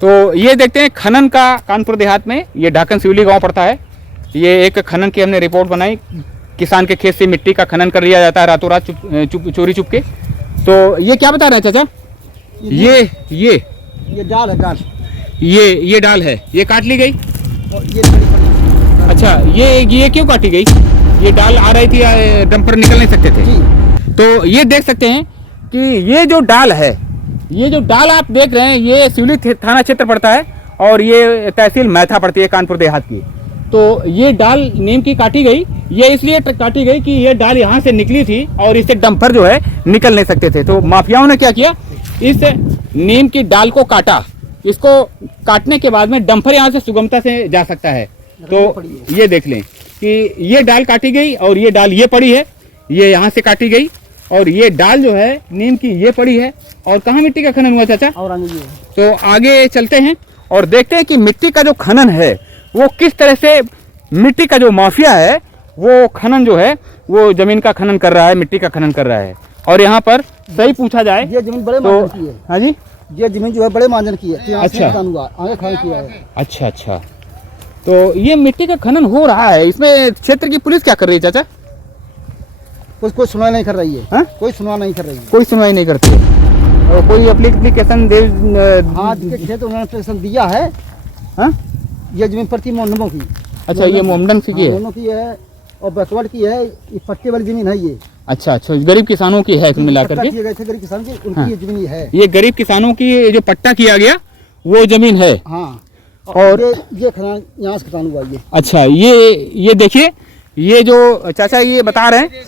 तो ये देखते हैं खनन का कानपुर देहात में, ये ढाकन सिवली गांव पड़ता है। ये एक खनन की हमने रिपोर्ट बनाई, किसान के खेत से मिट्टी का खनन कर लिया जाता है रातों रात चोरी छुप के। तो ये क्या बता रहे हैं चाचा? ये डाल है, डाल। ये डाल है, ये काट ली गई। और ये बड़ी अच्छा, ये क्यों काटी गई? ये डाल आ रही थी, डंपर निकल नहीं सकते थे। तो ये देख सकते हैं कि ये जो डाल है, ये जो डाल आप देख रहे हैं, ये सिवली थाना क्षेत्र पड़ता है और ये तहसील मैथा पड़ती है कानपुर देहात की। तो ये डाल नीम की काटी गई, ये इसलिए काटी गई कि ये डाल यहाँ से निकली थी और इससे डंपर जो है निकल नहीं सकते थे। तो माफियाओं ने क्या किया, इस नीम की डाल को काटा। इसको काटने के बाद में डंपर यहाँ से सुगमता से जा सकता है। तो ये देख लें कि ये डाल काटी गई और ये डाल ये पड़ी है, ये यहाँ से काटी गई और ये डाल जो है नीम की ये पड़ी है। और कहाँ मिट्टी का खनन हुआ चाचा? और तो आगे चलते हैं और देखते हैं कि मिट्टी का जो खनन है वो किस तरह से, मिट्टी का जो माफिया है वो खनन जो है वो जमीन का खनन कर रहा है, मिट्टी का खनन कर रहा है। और यहाँ पर सही पूछा जाए, ये जमीन बड़े मार्जिन की है। हाँ जी, ये जमीन जो है बड़े मार्जिन की है। अच्छा, आगे खनन किया है। अच्छा अच्छा। तो ये मिट्टी का खनन हो रहा है, इसमें क्षेत्र की पुलिस क्या कर रही है चाचा? कोई सुनवाई नहीं कर रही है। हा? कोई सुनवाई नहीं कर रही है। कोई सुनवाई नहीं करती है। और कोई एप्लीकेशन दे? आज के खेत उन्होंने एप्लीकेशन दिया है। हाँ, ये जमीन प्रति मोहम्मदों की। अच्छा, ये मोमडन की है? मोहम्मदों की है और बैकवर्ड की है। ये पट्टे वाली जमीन है ये। अच्छा अच्छा, गरीब किसानों की है मिलाकर के? गए थे गरीब किसान की, उनकी हाँ, ये जमीन है। ये गरीब किसानों की जो पट्टा किया गया वो जमीन है। हाँ, और ये खदान यहाँ से खदान हुआ ये। अच्छा, ये देखिए, ये जो चाचा ये बता रहे हैं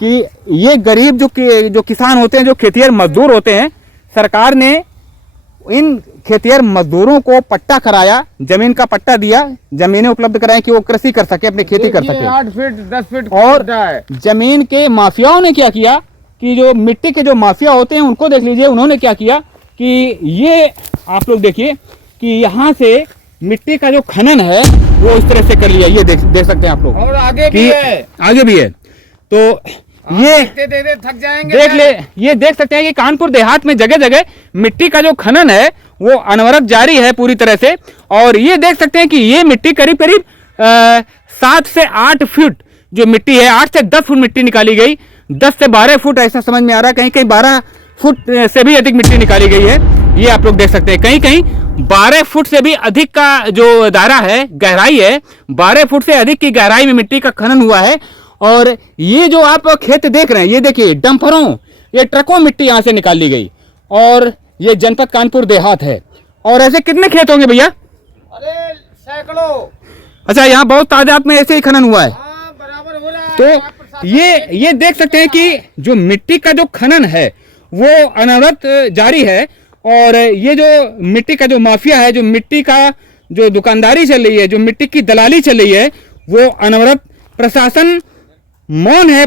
कि ये गरीब जो किसान होते हैं, जो खेतिहर मजदूर होते हैं, सरकार ने इन खेतिहर मजदूरों को पट्टा कराया, जमीन का पट्टा दिया, जमीनें उपलब्ध कराएं कि वो कृषि कर सके, अपनी खेती कर सके। 8 फीट 10 फीट और जमीन के माफियाओं ने क्या किया कि जो मिट्टी के जो माफिया होते हैं उनको देख लीजिए, उन्होंने क्या किया कि ये आप लोग देखिए कि यहाँ से मिट्टी का जो खनन है वो इस तरह से कर लिया। ये देख सकते हैं आप लोग, और आगे भी है, आगे भी है। तो ये दे थक जाएंगे। देख ले, ये देख सकते हैं कि कानपुर देहात में जगह जगह मिट्टी का जो खनन है वो अनवरत जारी है पूरी तरह से। और ये देख सकते हैं कि ये मिट्टी करीब करीब 7 से 8 फुट जो मिट्टी है, 8 से 10 फुट मिट्टी निकाली गई, 10 से 12 फुट ऐसा समझ में आ रहा है, कहीं कहीं 12 फुट से भी अधिक मिट्टी निकाली गई है। ये आप लोग देख सकते हैं, कहीं कहीं 12 फुट से भी अधिक का जो दायरा है, गहराई है, 12 फुट से अधिक की गहराई में मिट्टी का खनन हुआ है। और ये जो आप खेत देख रहे हैं, ये देखिए डंपरों, ये ट्रकों मिट्टी यहाँ से निकाल ली गई। और ये जनपद कानपुर देहात है। और ऐसे कितने खेत होंगे भैया? अरे सैकड़ों। अच्छा, यहाँ बहुत तादाद में ऐसे ही खनन हुआ है। बराबर हो रहा है। तो ये देख सकते हैं कि जो मिट्टी का जो खनन है वो अनवरत जारी है। और ये जो मिट्टी का जो माफिया है, जो मिट्टी का जो दुकानदारी चल रही है, जो मिट्टी की दलाली चल रही है, वो अनवरत, प्रशासन मौन है।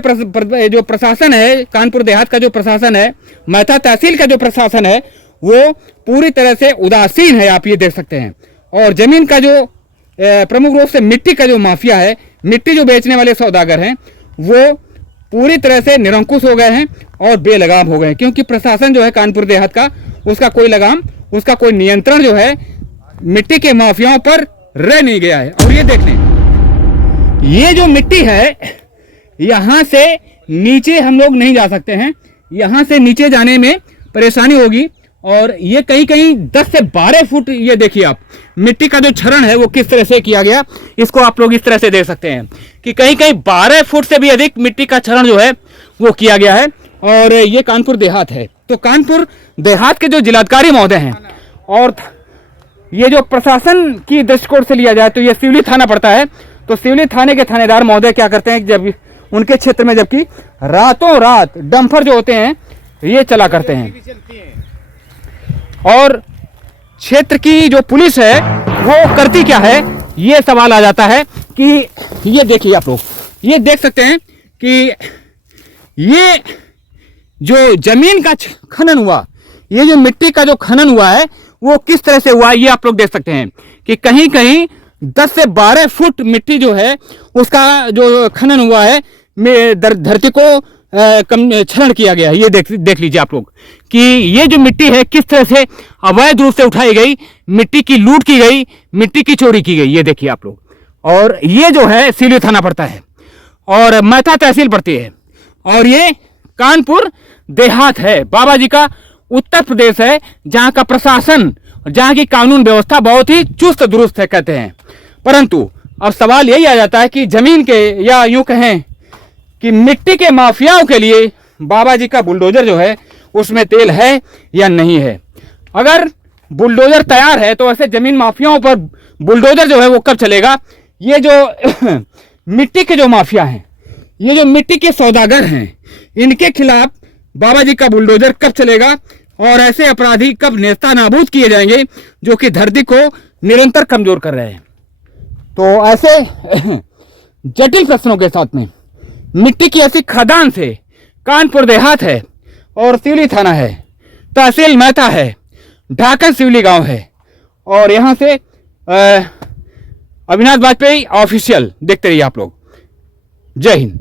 जो प्रशासन है, कानपुर देहात का जो प्रशासन है, मैथा तहसील का जो प्रशासन है, वो पूरी तरह से उदासीन है, आप ये देख सकते हैं। और जमीन का जो प्रमुख रूप से मिट्टी का जो माफिया है, मिट्टी जो बेचने वाले सौदागर हैं, वो पूरी तरह से निरंकुश हो गए हैं और बेलगाम हो गए हैं। क्योंकि प्रशासन जो है कानपुर देहात का, उसका कोई लगाम, उसका कोई नियंत्रण जो है मिट्टी के माफियाओं पर रह नहीं गया है। और ये देख लें, ये जो मिट्टी है, यहाँ से नीचे हम लोग नहीं जा सकते हैं, यहाँ से नीचे जाने में परेशानी होगी। और ये कहीं कहीं 10 से 12 फुट, ये देखिए आप, मिट्टी का जो क्षरण है वो किस तरह से किया गया, इसको आप लोग इस तरह से देख सकते हैं कि कहीं कहीं 12 फुट से भी अधिक मिट्टी का क्षरण जो है वो किया गया है। और ये कानपुर देहात है। तो कानपुर देहात के जो जिलाधिकारी महोदय हैं, और ये जो प्रशासन की दृष्टिकोण से लिया जाए तो ये सिवली थाना पड़ता है। तो सिवली थाने के थानेदार महोदय क्या करते हैं, जब उनके क्षेत्र में जबकि रातों रात डंपर जो होते हैं ये चला करते हैं, और क्षेत्र की जो पुलिस है वो करती क्या है, ये सवाल आ जाता है कि ये देखिए आप लोग, ये देख सकते हैं कि ये जो जमीन का खनन हुआ, ये जो मिट्टी का जो खनन हुआ है वो किस तरह से हुआ, ये आप लोग देख सकते हैं कि कहीं कहीं 10 से 12 फुट मिट्टी जो है उसका जो खनन हुआ है, धरती को क्षरण किया गया है। ये देख लीजिए आप लोग कि ये जो मिट्टी है किस तरह से अवैध रूप से उठाई गई, मिट्टी की लूट की गई, मिट्टी की चोरी की गई, ये देखिए आप लोग। और ये जो है सिवली थाना पड़ता है और मैथा तहसील पड़ती है और ये कानपुर देहात है, बाबा जी का उत्तर प्रदेश है, जहाँ का प्रशासन, जहाँ की कानून व्यवस्था बहुत ही चुस्त दुरुस्त है कहते हैं। परंतु अब सवाल यही आ जाता है कि जमीन के या यूं कहें कि मिट्टी के माफियाओं के लिए बाबा जी का बुलडोजर जो है उसमें तेल है या नहीं है। अगर बुलडोजर तैयार है तो ऐसे जमीन माफियाओं पर बुलडोजर जो है वो कब चलेगा। ये जो मिट्टी के जो माफिया हैं, ये जो मिट्टी के सौदागर हैं, इनके खिलाफ बाबा जी का बुलडोजर कब चलेगा और ऐसे अपराधी कब नेस्ता नाबूद किए जाएंगे जो कि धरती को निरंतर कमजोर कर रहे हैं। तो ऐसे जटिल प्रश्नों के साथ में मिट्टी की ऐसी खदान से कानपुर देहात है और सिवली थाना है, तहसील मैथा है, ढाकन सिवली गांव है और यहाँ से अविनाश वाजपेयी ऑफिशियल देखते रहिए आप लोग। जय हिंद।